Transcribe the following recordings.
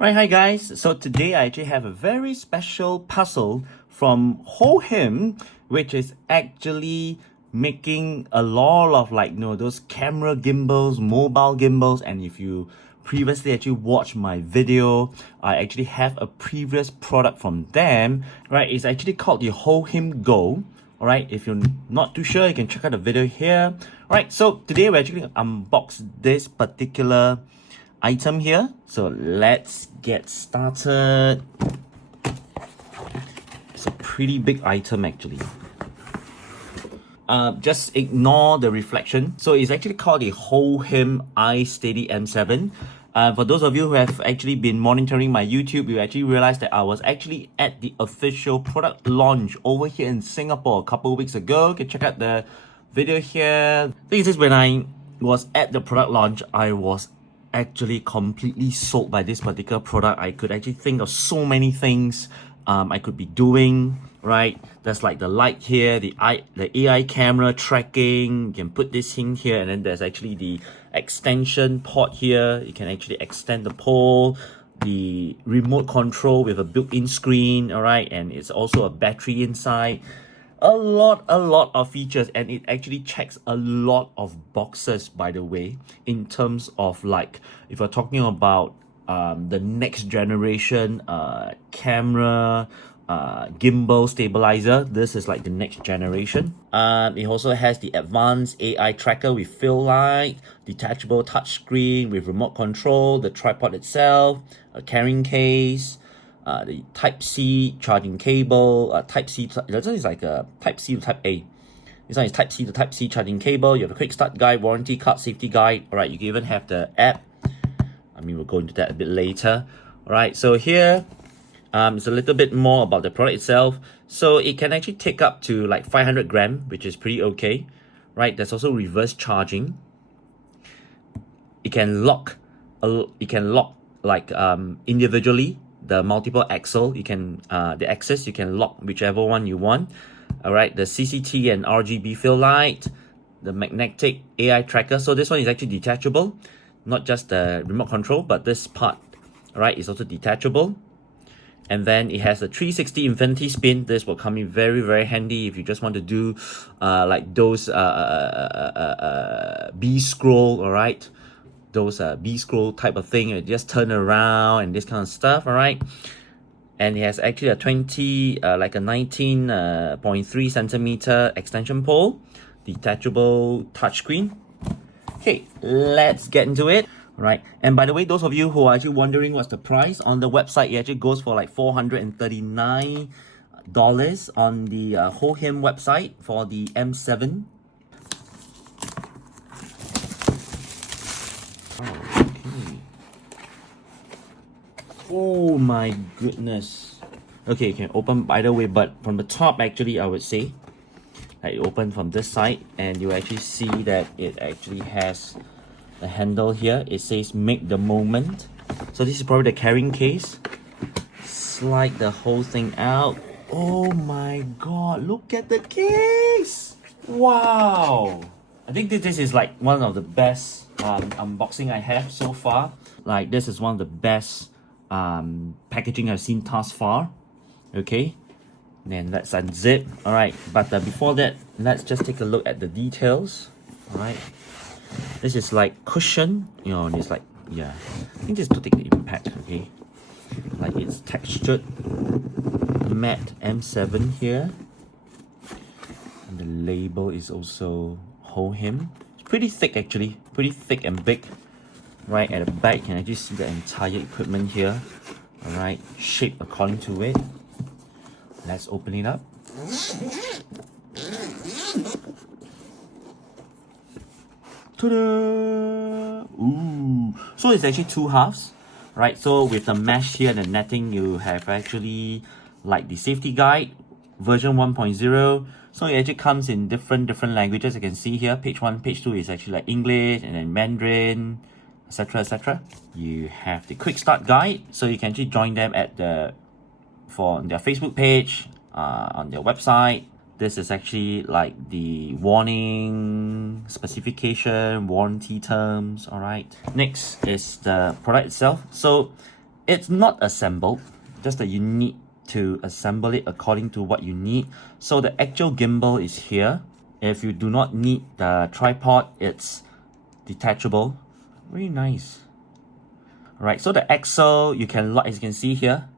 Right, hi guys. So today I actually have a very special puzzle from Hohem, which is actually making a lot of those camera gimbals, mobile gimbals. And if you previously actually watched my video, I actually have a previous product from them, right? It's actually called the Hohem Go. All right, if you're not too sure, you can check out the video here. All right, so today we're actually going to unbox this particular item here. So let's get started. It's a pretty big item actually. Just ignore the reflection. So it's actually called the Hohem iSteady M7. For those of you who have actually been monitoring my YouTube, you actually realized that I was actually at the official product launch over here in Singapore a couple of weeks ago. You can check out the video here. The thing is, when I was at the product launch, I was actually completely sold by this particular product. I could actually think of so many things I could be doing, right? There's like the light here, the AI camera tracking. You can put this in here, and then there's actually the extension port here. You can actually extend the pole, the remote control with a built-in screen, all right? And it's also a battery inside. A lot of features, and it actually checks a lot of boxes, by the way, in terms of if we're talking about the next generation camera gimbal stabilizer. This is like the next generation. It also has the advanced AI tracker with fill light, detachable touchscreen with remote control, the tripod itself, a carrying case, the Type-C charging cable, Type-C, this one is like a Type-C to Type-A. This one is Type-C to Type-C charging cable. You have a quick start guide, warranty card, safety guide. All right, you can even have the app. I mean, we'll go into that a bit later. All right, so here, it's a little bit more about the product itself. So it can actually take up to like 500 grams, which is pretty okay, right? There's also reverse charging. It can lock, individually the multiple axle. You can the axis, you can lock whichever one you want. All right, the CCT and RGB fill light, the magnetic AI tracker. So this one is actually detachable, not just the remote control, but this part, all right, is also detachable. And then it has a 360 infinity spin. This will come in very handy if you just want to do like those B scroll, all right, those B scroll type of thing. You just turn around and this kind of stuff, all right. And it has actually a 19.3 centimeter extension pole, detachable touchscreen. Okay, let's get into it. Right, and by the way, those of you who are actually wondering what's the price, on the website it actually goes for like $439 on the Hohem website for the M7. Okay. Oh my goodness. Okay, you can open by the way, but from the top actually I would say that you open from this side, and you actually see that it actually has the handle here. It says make the moment. So this is probably the carrying case. Slide the whole thing out. Oh my god, look at the case. Wow, I think this is like one of the best unboxing I have so far. Like, this is one of the best packaging I've seen thus far. Okay, then let's unzip. All right, but before that, let's just take a look at the details. All right, this is like cushion, you know, it's like, yeah, I think this is to take the impact, okay? Like, it's textured matte M7 here. And the label is also Hohem. It's pretty thick actually, pretty thick and big. Right, at the back you can actually see the entire equipment here. Alright, shaped according to it. Let's open it up. Ta-da! Ooh. So it's actually two halves, right? So with the mesh here and the netting, you have actually like the safety guide version 1.0. So it actually comes in different languages. You can see here, page 1, page 2 is actually like English, and then Mandarin, etc. You have the quick start guide, so you can actually join them at for their Facebook page, on their website. This is actually like the warning, specification, warranty terms, all right. Next is the product itself. So it's not assembled, just that you need to assemble it according to what you need. So the actual gimbal is here. If you do not need the tripod, it's detachable. Very nice. Alright, so the axle you can lock, as you can see here.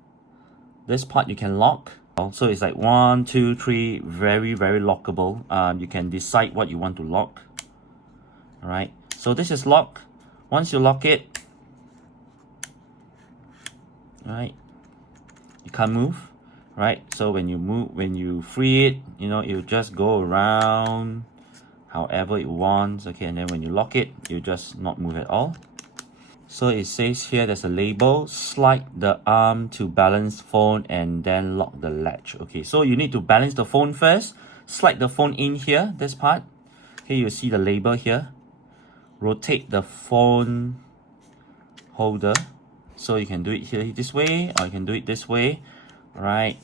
This part you can lock. So it's like 1, 2, 3, very lockable. You can decide what you want to lock. Alright, so this is lock. Once you lock it, right, you can't move, right? So when you free it, you know, it'll just go around however it wants. Okay, and then when you lock it, you just not move at all. So it says here there's a label, slide the arm to balance phone and then lock the latch. Okay, so you need to balance the phone first, slide the phone in here, this part. Here you see the label here. Rotate the phone holder. So you can do it here this way, or you can do it this way, right?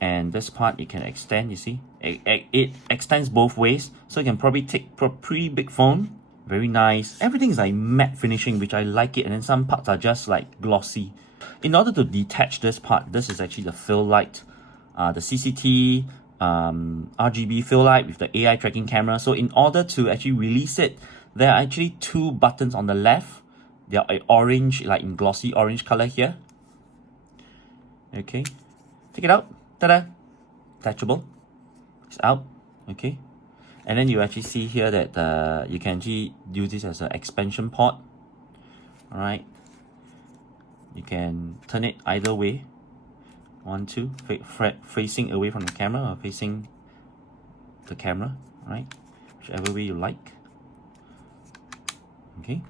And this part you can extend, you see? It extends both ways. So you can probably take a pretty big phone. Very nice. Everything is like matte finishing, which I like it. And then some parts are just like glossy. In order to detach this part, this is actually the fill light, the CCT, RGB fill light with the AI tracking camera. So in order to actually release it, there are actually 2 buttons on the left. They are orange, like in glossy orange color here. Okay, take it out. Ta-da! Detachable. It's out. Okay. And then you actually see here that you can actually use this as an expansion port. Alright. You can turn it either way. 1, 2, facing away from the camera or facing the camera. Right? Whichever way you like. Okay.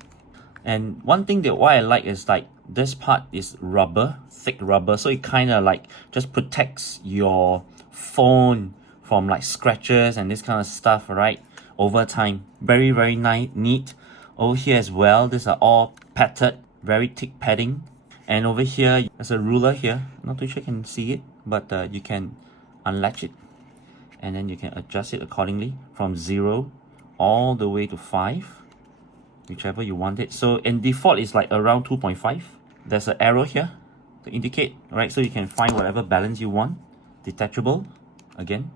And one thing that why I like is like this part is rubber, thick rubber. So it kind of like just protects your phone from like scratches and this kind of stuff, right? Over time. Very nice, neat. Over here as well, these are all padded, very thick padding. And over here, there's a ruler here. Not too sure you can see it, but you can unlatch it. And then you can adjust it accordingly from 0 all the way to 5. Whichever you want it. So in default, it's like around 2.5. There's an arrow here to indicate, right? So you can find whatever balance you want. Detachable, again.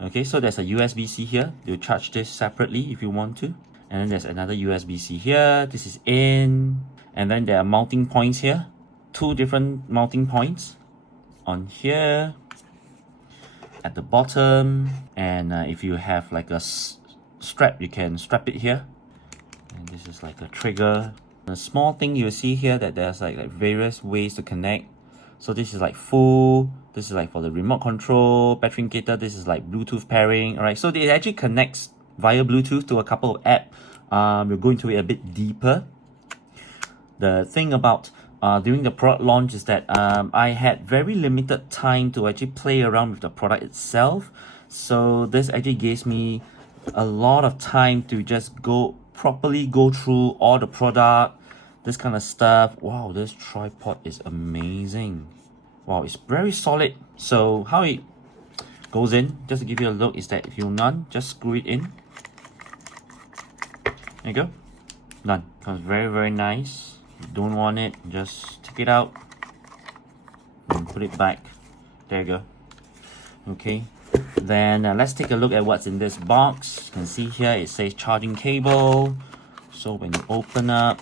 Okay, so there's a USB-C here. You charge this separately if you want to. And then there's another USB-C here. This is in. And then there are mounting points here. 2 different mounting points on here, at the bottom. And if you have like a strap, you can strap it here. And this is like a trigger. A small thing you see here that there's like various ways to connect. So this is like full. This is like for the remote control, battery indicator. This is like Bluetooth pairing. Alright, so it actually connects via Bluetooth to a couple of apps. We'll go into it a bit deeper. The thing about during the product launch is that I had very limited time to actually play around with the product itself. So this actually gives me a lot of time to just properly go through all the product, this kind of stuff. Wow, this tripod is amazing. Wow, it's very solid. So how it goes in, just to give you a look, is that if you none, just screw it in. There you go. Done. Comes very nice. If you don't want it, just take it out and put it back. There you go. Okay. Then let's take a look at what's in this box. You can see here it says charging cable. So when you open up,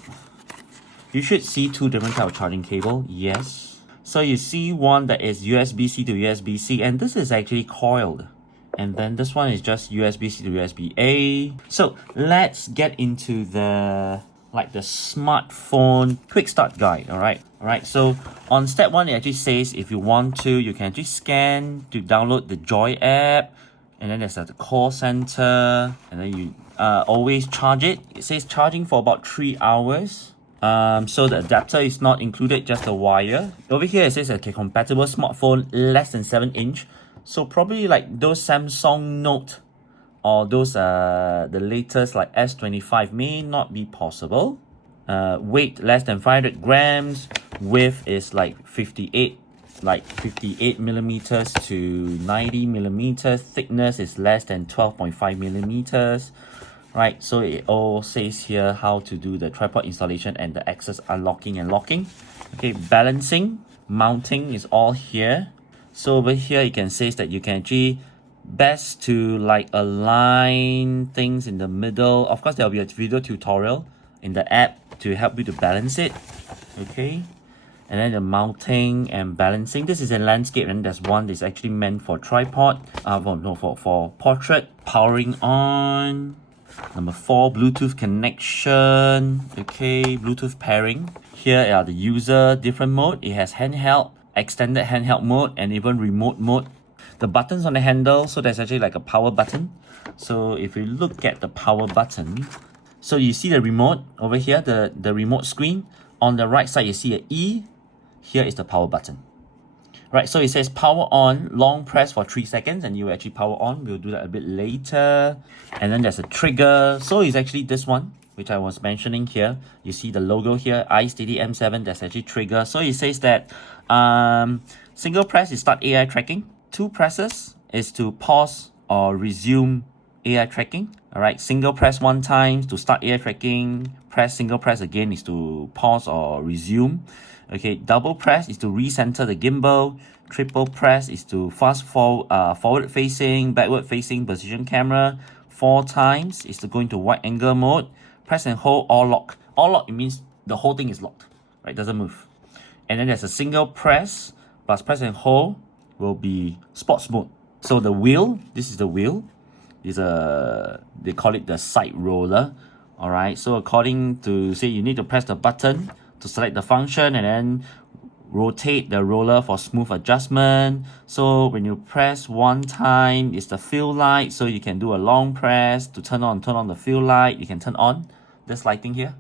you should see 2 different types of charging cable. Yes. So you see one that is USB-C to USB-C, and this is actually coiled. And then this one is just USB-C to USB-A. So let's get into the smartphone quick start guide. Alright, so on step 1, it actually says if you want to, you can actually scan to download the Joy app. And then there's the call center. And then you always charge it. It says charging for about 3 hours. So the adapter is not included, just the wire. Over here it says okay, compatible smartphone less than 7-inch. So probably like those Samsung Note or those the latest like S25 may not be possible. Weight less than 500 grams. Width is like 58 millimeters to 90 millimeters. Thickness is less than 12.5 millimeters. right? So it all says here how to do the tripod installation and the access unlocking and locking. Okay, balancing, mounting is all here. So over here you can say that you can actually best to like align things in the middle. Of course, there will be a video tutorial in the app to help you to balance it. Okay, and then the mounting and balancing. This is a landscape, and there's one that's actually meant for tripod. For portrait. Powering on. Number 4, Bluetooth connection. Okay, Bluetooth pairing. Here are the user different mode. It has handheld, extended handheld mode, and even remote mode. The buttons on the handle, so there's actually like a power button. So if you look at the power button, so you see the remote over here, the remote screen. On the right side, you see an E. Here is the power button. Right, so it says power on, long press for 3 seconds, and you actually power on. We'll do that a bit later. And then there's a trigger. So it's actually this one, which I was mentioning here. You see the logo here, iSteady M7, that's actually trigger. So it says that single press is start AI tracking. 2 presses is to pause or resume AI tracking. All right, single press 1 time to start AI tracking. Single press again is to pause or resume. Okay, double press is to recenter the gimbal. Triple press is to forward facing, backward facing position camera. 4 times is to go into wide angle mode. Press and hold or lock. All lock, it means the whole thing is locked, right? Doesn't move. And then there's a single press plus press and hold will be sports mode. So the wheel, this is the wheel. They call it the side roller. All right, so according to say, you need to press the button to select the function and then rotate the roller for smooth adjustment. So when you press 1 time, it's the fill light. So you can do a long press to turn on the fill light. You can turn on this lighting here.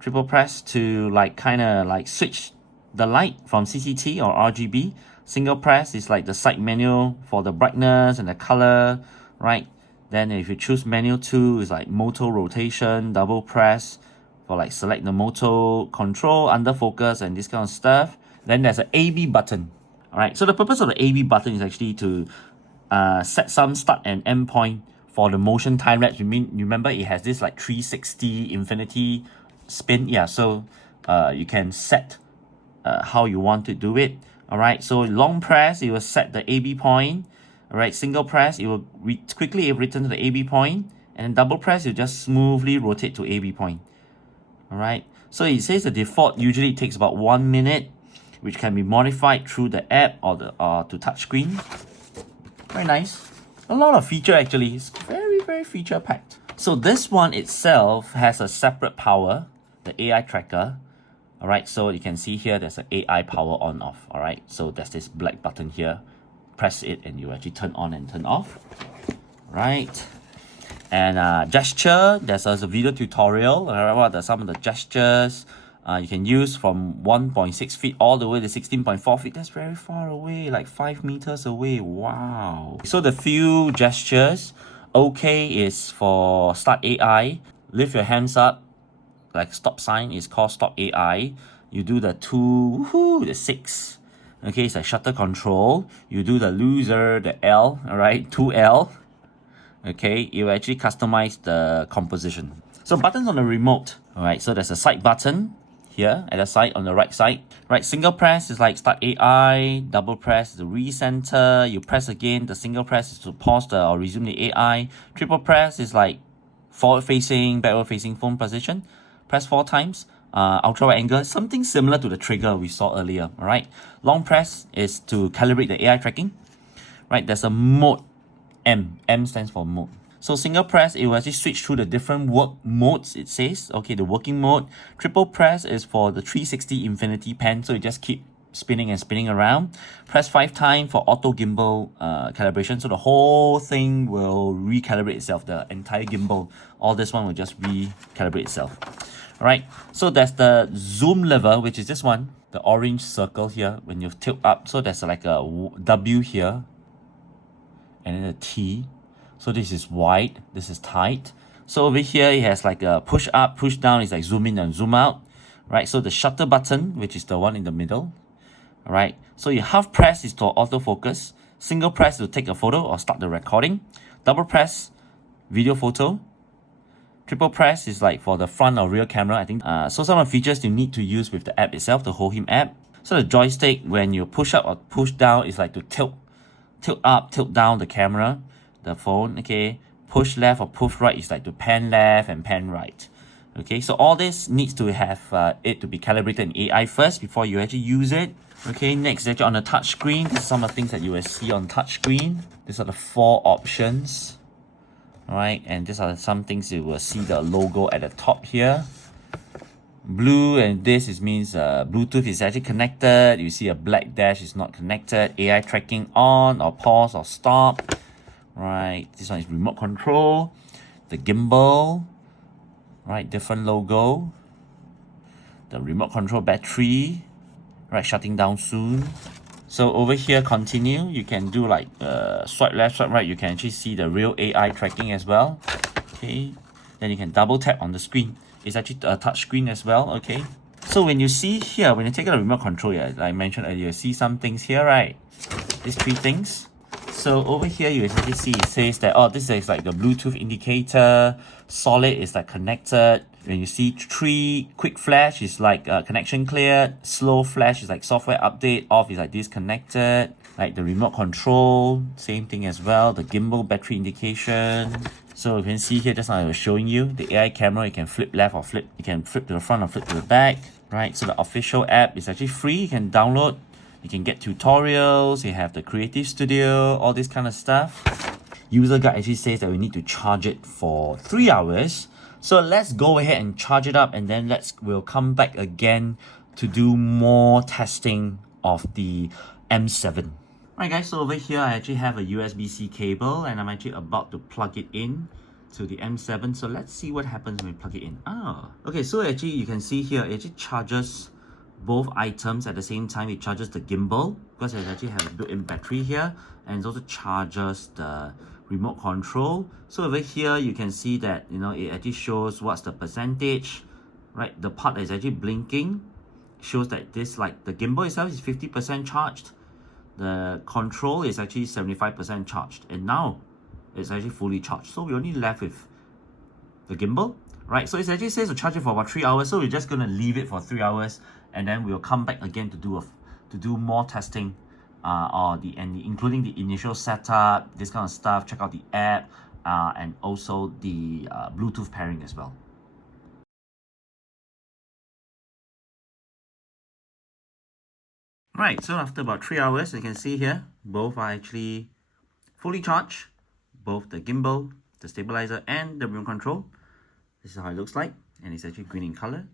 Triple press to like kind of like switch the light from CCT or RGB. Single press is like the side menu for the brightness and the color, right? Then if you choose menu 2, it's like motor rotation. Double press for like select the motor control, under focus, and this kind of stuff. Then there's an AB button. All right, so the purpose of the AB button is actually to set some start and end point for the motion time lapse. You remember it has this like 360 infinity spin. Yeah, so you can set how you want to do it. All right, so long press, it will set the AB point. All right, single press, it will quickly return to the AB point, and then double press, you just smoothly rotate to AB point. All right, so it says the default usually takes about 1 minute, which can be modified through the app or to touchscreen. Very nice. A lot of feature actually. It's very, very feature packed. So this one itself has a separate power, the AI tracker. All right, so you can see here there's an AI power on off. All right, so there's this black button here. Press it and you actually turn on and turn off. Right. And gesture, there's a video tutorial. What are some of the gestures you can use from 1.6 feet all the way to 16.4 feet. That's very far away, like 5 meters away. Wow. So the few gestures, OK is for start AI. Lift your hands up, like stop sign is called stop AI. You do the 2, woohoo, the 6. Okay, it's like shutter control. You do the loser, the L, all right, 2L. Okay, you actually customize the composition. So buttons on the remote. All right, so there's a side button here at the side on the right side. Right, single press is like start AI. Double press is the recenter. You press again. The single press is to pause or resume the AI. Triple press is like forward facing, backward facing phone position. Press 4 times. Ultra wide angle, something similar to the trigger we saw earlier. All right, long press is to calibrate the AI tracking. Right, there's a mode. M stands for mode. So single press, it will actually switch through the different work modes, it says. Okay, the working mode. Triple press is for the 360 infinity pan, so you just keep spinning and spinning around. Press 5 times for auto gimbal calibration, so the whole thing will recalibrate itself, the entire gimbal. All this one will just recalibrate itself. All right, so there's the zoom lever, which is this one, the orange circle here when you tilt up. So there's like a W here, and then a T. So this is wide, this is tight. So over here it has like a push up, push down, is like zoom in and zoom out. Right, so the shutter button, which is the one in the middle. All right, so your half press is to autofocus. Single press to take a photo or start the recording. Double press, video photo. Triple press is like for the front or rear camera, I think. So some of the features you need to use with the app itself, the Hohem app. So the joystick, when you push up or push down, is like to tilt up, tilt down the camera, the phone, okay. Push left or push right is like to pan left and pan right. Okay, so all this needs to have it to be calibrated in AI first before you actually use it. Okay, next actually on the touch screen, this is some of the things that you will see on touch screen. These are the 4 options. Alright, and these are some things you will see the logo at the top here. Blue and this is means Bluetooth is actually connected. You see a black dash is not connected. AI tracking on or pause or stop. Right, this one is remote control. The gimbal, right, different logo. The remote control battery, right, shutting down soon. So over here, continue, you can do like swipe left, swipe right. You can actually see the real AI tracking as well. Okay, then you can double tap on the screen. It's actually a touch screen as well. Okay, so when you see here, when you take out the remote control, yeah, like I mentioned earlier, you see some things here, right? These 3 things. So over here, you actually see it says that, oh, this is like the Bluetooth indicator. Solid is like connected. When you see 3, quick flash is like connection cleared. Slow flash is like software update. Off is like disconnected. Like the remote control, same thing as well. The gimbal battery indication. So you can see here, just now I was showing you the AI camera. You can flip left or flip. You can flip to the front or flip to the back. Right. So the official app is actually free. You can download. You can get tutorials. You have the Creative Studio, all this kind of stuff. User guide actually says that we need to charge it for 3 hours. So let's go ahead and charge it up, and then we'll come back again to do more testing of the M7. Alright guys, so over here I actually have a USB-C cable, and I'm actually about to plug it in to the M7. So let's see what happens when we plug it in. Okay, so actually you can see here, it actually charges both items at the same time. It charges the gimbal because it actually has a built-in battery here, and it also charges the remote control. So over here you can see that, you know, it actually shows what's the percentage, right? The part that is actually blinking shows that this, like the gimbal itself is 50% charged. The control is actually 75% charged, and now it's actually fully charged. So we're only left with the gimbal, right? So it actually says to charge it for about 3 hours. So we're just gonna leave it for 3 hours, and then we'll come back again to do more testing, including the initial setup, this kind of stuff. Check out the app, and also the Bluetooth pairing as well. Right, so after about 3 hours, you can see here, both are actually fully charged. Both the gimbal, the stabilizer, and the remote control. This is how it looks like, and it's actually green in color.